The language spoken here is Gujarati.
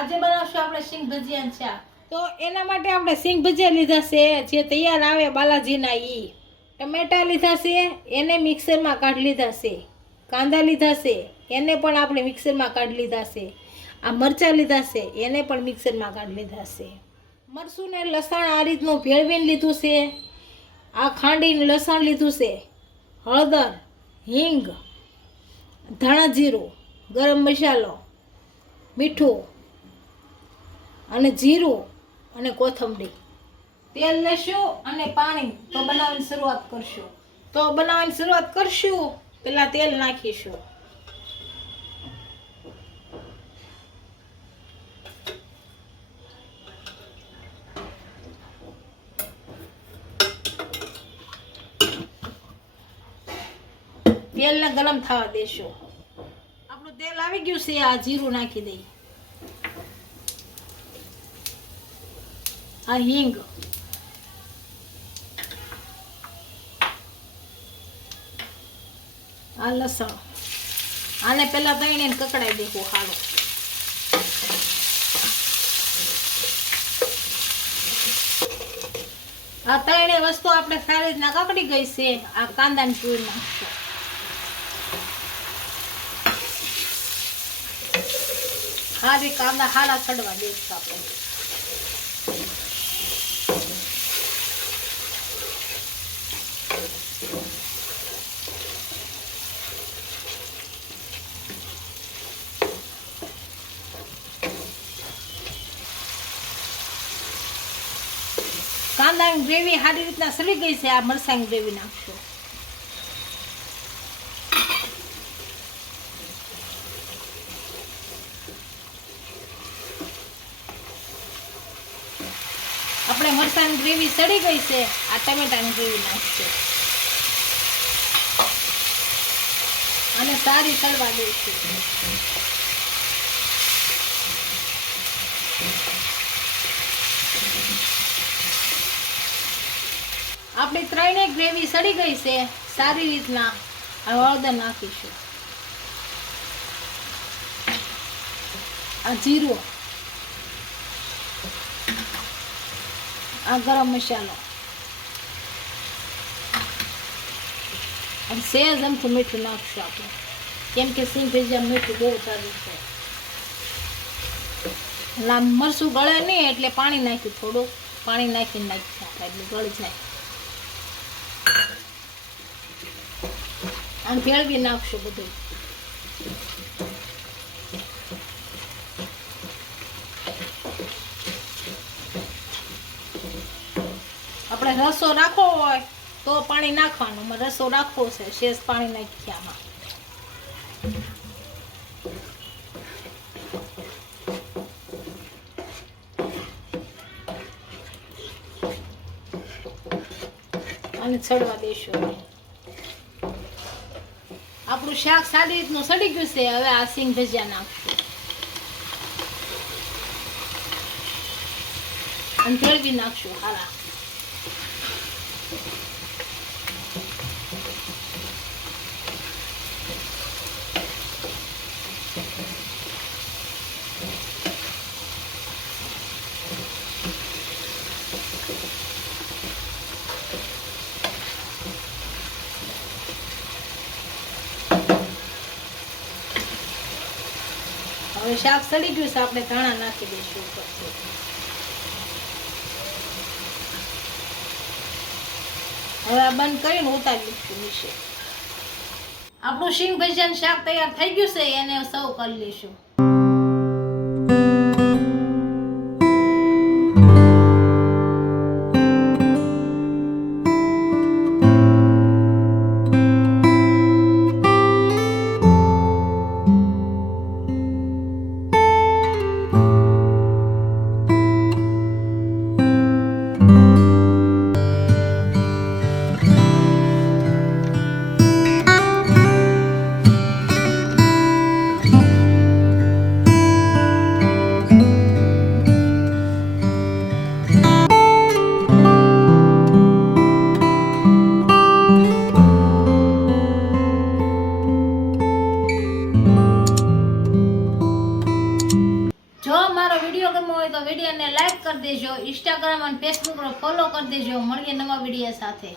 આજે બનાવશું આપણે સિંગ ભજીયા ચા. તો એના માટે આપણે સિંગ ભજીયા લીધા છે જે તૈયાર આવે બાલાજીના ઈ. ટમેટા લીધા છે એને મિક્સરમાં કાઢી લીધા છે. કાંદા લીધા છે એને પણ આપણે મિક્સરમાં કાઢી લીધા છે. આ મરચાં લીધા છે એને પણ મિક્સરમાં કાઢી લીધા છે. મરચું ને લસણ આ રીતનું ભેળવીને લીધું છે. આ ખાંડીને લસણ લીધું છે. હળદર, હિંગ, ધાણા જીરું, ગરમ મસાલો, મીઠું અને જીરું અને કોથમરી. તેલ લેશું અને પાણી તો બનાવવાની શરૂઆત કરશું. પેલા તેલ નાખીશું. તેલને ગરમ થવા દેશું. આપણું તેલ આવી ગયું છે. આ જીરું નાખી દઈએ. આ હિંગ, આ લસણ. આને પેલા તળીને કકડાઈ દેવું હાલો. આ ત્રણેય વસ્તુ આપણે સારી રીતના કકડી ગઈ છે. આ કાંદાની પૂરી નાખશું. હારી કાંદા હારા ચડવા દઈશું આપણે. કાંદાની ગ્રેવી સારી રીતના સડી ગઈ છે. આ મરચાંની ગ્રેવી નાખશું. આપણે મરચાંની ગ્રેવી સડી ગઈ છે. આ ટમેટાની ગ્રેવી નાખશું અને સારી સડવા દઈશું. આપણી ત્રણેય ગ્રેવી સડી ગઈ છે સારી રીતના. હળદર નાખીશું. આ જીરું, આ ગરમ મસાલો અને સહેજ અમથું મીઠું નાખશું આપણે, કેમ કે સિંગ ભજીયા મીઠું બહુ સારું છે. મરચું ગળે નહીં એટલે પાણી નાખ્યું. થોડું પાણી નાખીને નાખીશું આપણે એટલે ગળી જાય. અને ભેળવી નાખશું બધું. આપણે રસો રાખવો હોય તો પાણી નાખવાનું. રસો રાખવો છે શેષ પાણી નાખીએ આમાં. અને છડવા દઈશું. આપણું શાક સારી રીતનું સડી ગયું છે. હવે આ સિંગ ભજીયા નાખશું અને ભેળવી નાખશું હારા. હવે શાક સડી ગયું છે. આપણે ધાણા નાખી દઈશું ઉપરથી. હવે આ બંધ કરીને ઉતારી લઈશું નીચે. આપણું સિંગ ભજીયાનું શાક તૈયાર થઈ ગયું છે. એને સર્વ કરી લઈશું. તો વિડીયોને લાઈક કરી દેજો, ઇન્સ્ટાગ્રામ અને ફેસબુક પર ફોલો કરી દેજો. મળીએ નવા વિડીયો સાથે.